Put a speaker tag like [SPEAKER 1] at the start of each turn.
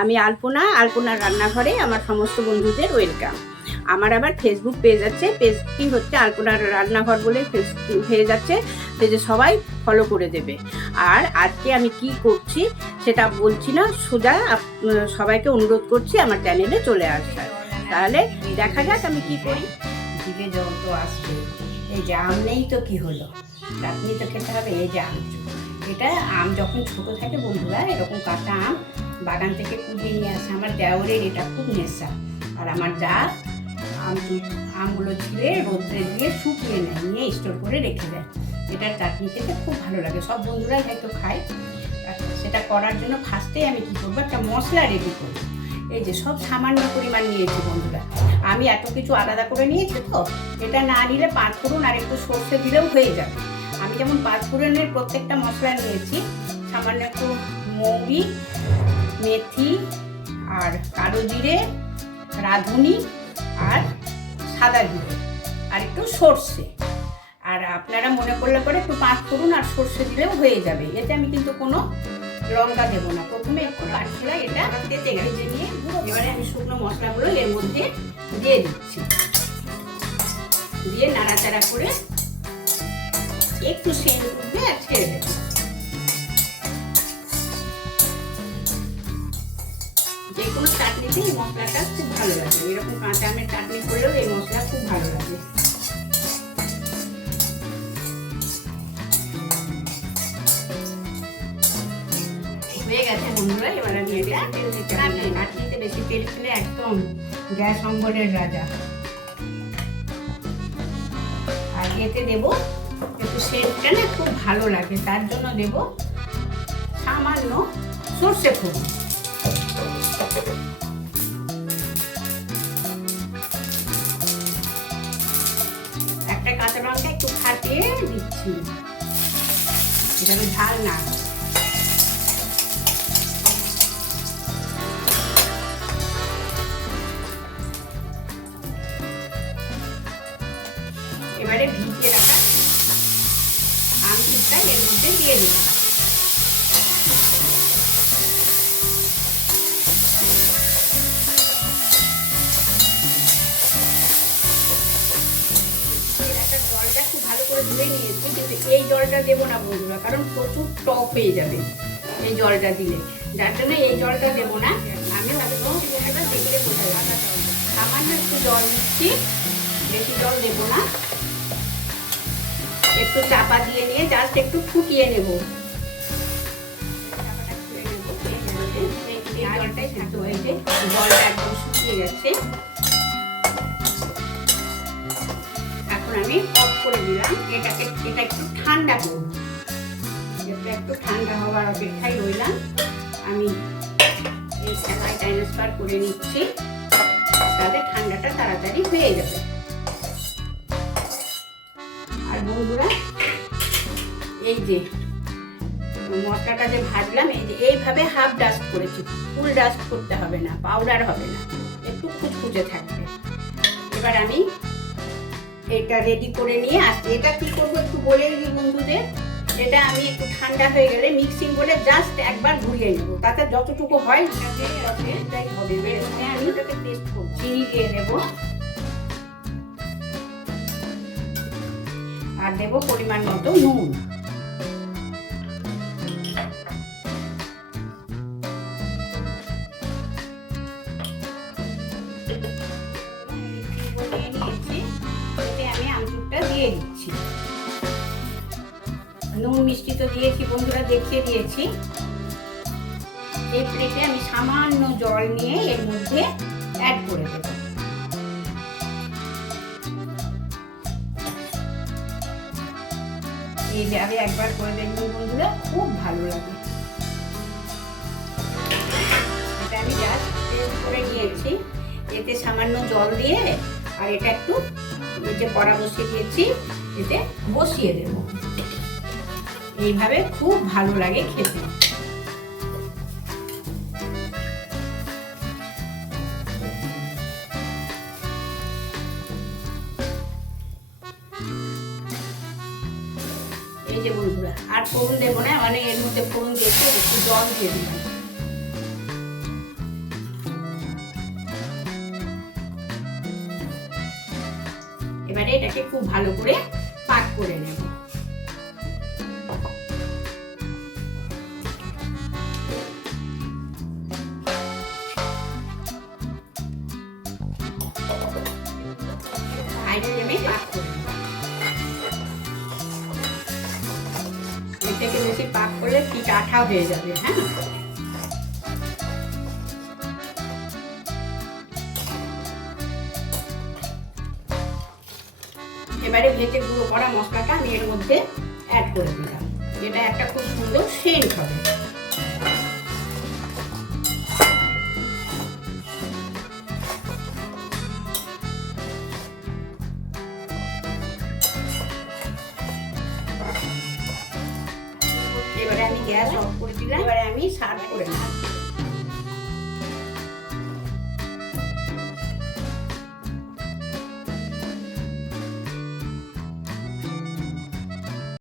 [SPEAKER 1] আমি আলপনা, আলপনার রান্নাঘরে আমার সমস্ত বন্ধুদের ওয়েলকাম আমার আবার ফেসবুক পেজ আছে পেজটি হচ্ছে আলপনার রান্নাঘর বলে পেজ আছে পেজে সবাই ফলো করে দেবে। আর আজকে আমি কি করছি সেটা বলছি না, সোজা সবাইকে অনুরোধ করছি আমার চ্যানেলে চলে আসার। তাহলে দেখা যাক আমি কি করি।
[SPEAKER 2] জিভে জল তো আসবে। এই যে আম নেই তো কি হলো? চাটনি তো খেতে হবে, এই যে আম এটা আম যখন ছোট থাকে বন্ধুরা, এরকম কাঁচা আম বাগান থেকে কুড়িয়ে নিয়ে আসে। আমার দেওরের এটা খুব নেশা। আর আমার যা আম আমগুলো ছিলে রোদ্রে দিয়ে শুকিয়ে নেয়, নিয়ে স্টোর করে রেখে দেয়। এটার চাটনি খেতে খুব ভালো লাগে। সব বন্ধুরাই হয়তো খায়। সেটা করার জন্য ফার্স্টে আমি কী করব? একটা মশলা রেডি করব। এই যে সব সামান্য পরিমাণ নিয়েছি বন্ধুরা। আমি এত কিছু আলাদা করে নিয়েছি তো, এটা না নিলে পাঁচ ফোড়ন আর একটু সর্ষে দিলেও হয়ে যাবে। আমি যেমন পাঁচ ফোড়নের প্রত্যেকটা মশলা নিয়েছি, সামান্য একটু মৌরি মেথি আর কালো জিরে, রাঁধুনি আর সাদা জিরে আর একটু সর্ষে। আর আপনারা মনে করলে পরে একটু পাঁচ করুন আর সর্ষে দিলেও হয়ে যাবে। এতে আমি কিন্তু কোনো লঙ্কা দেবো না। প্রথমে একটু কাঠখোলা এটা তেতে গেছে। নিয়ে এবারে আমি শুকনো মশলাগুলো এর মধ্যে দিয়ে দিচ্ছি। দিয়ে নাড়াচাড়া করে একটু সেন উঠবে আর ছেড়ে দেবো। যে কোনো চাটনিতে এই মশলাটা খুব ভালো লাগে। এরকম কাঁচা আমের চাটনি করলেও এই মশলা খুব ভালো লাগে। বেশি তেল খেলে একদম গ্যাস অম্বলের রাজা। আর এতে দেব একটু সেন্টটা না খুব ভালো লাগে, তার জন্য দেব সামান্য সর্ষে ফুল একটা কাঁচা লঙ্কা একটু খাটিয়ে দিচ্ছি। এটা ঝাল না। ধুয়ে নিয়েছি কিন্তু এই জলটা দেবো না বন্ধুরা, কারণ প্রচুর টক হয়ে যাবে এই জলটা দিলে। যার জন্য এই জলটা দেবো না, আমি একদম এটা দেখলে বোঝা যাবে সামান্য একটু জল দিচ্ছি, বেশি জল দেবো না। একটু চাপা দিয়ে নিয়ে জাস্ট একটু ফুটিয়ে নেব। হয়েছে জলটা একদম শুকিয়ে গেছে। এখন আমি করে দিলাম। এটাকে, এটা একটু ঠান্ডা করব। এটা একটু ঠান্ডা হওয়ার অপেক্ষায় রইলাম। আমি এই সেলাই ট্রান্সফার করে নিচ্ছি। তাহলে ঠান্ডাটা তাড়াতাড়ি হয়ে যাবে। আর বন্ধুরা, এই যে মশলাটা যে ভাজলাম, এই যে এইভাবে হাফ ডাস্ট করেছি। ফুল ডাস্ট করতে হবে না পাউডার হবে না। একটু খুচখুচে থাকবে। এবার আমি এটা রেডি করে নিয়ে আসছি। এটা কি করব একটু বলে দিই বন্ধুদের? এটা আমি একটু ঠান্ডা হয়ে গেলে মিক্সিং করে জাস্ট একবার ঘুরিয়ে নেব। তাতে যতটুকু হয় আমি ওটাকে করব। চিনি দিয়ে দেবো। আর দেবো পরিমাণ মতো নুন। দিয়ে দিচ্ছি নুন মিষ্টি তো দিয়েছি, বন্ধুরা দেখিয়ে দিয়েছি। এই প্লেটে আমি সামান্য জল নিয়ে এর মধ্যে অ্যাড করে দেবো। এইভাবে একবার করে দেখবেন বন্ধুরা, খুব ভালো লাগে। এটা আমি জাস্ট করে নিয়েছি এতে সামান্য জল দিয়ে আর এটা একটু যে কড়া বসিয়ে দিয়েছি, এতে বসিয়ে দেব। এইভাবে খুব ভালো লাগে খেতে। এই যে বন্ধুরা, আর ফোড়ন দেবো না মানে এর মধ্যে ফোড়ন দিয়েছি, একটু জল দিয়ে দিলাম। এবারে এটাকে খুব ভালো করে পাক করে নেব। থেকে বেশি পাক করলে ঠিক আঠা হয়ে যাবে হ্যাঁ? এবারে ভেজে গুঁড়ো করা মশলাটা আমি এর মধ্যে অ্যাড করে দিলাম। যেটা একটা খুব সুন্দর সেন্ট হবে। এবারে আমি গ্যাস অফ করে দিলাম। এবারে আমি সার্ভ করে নেব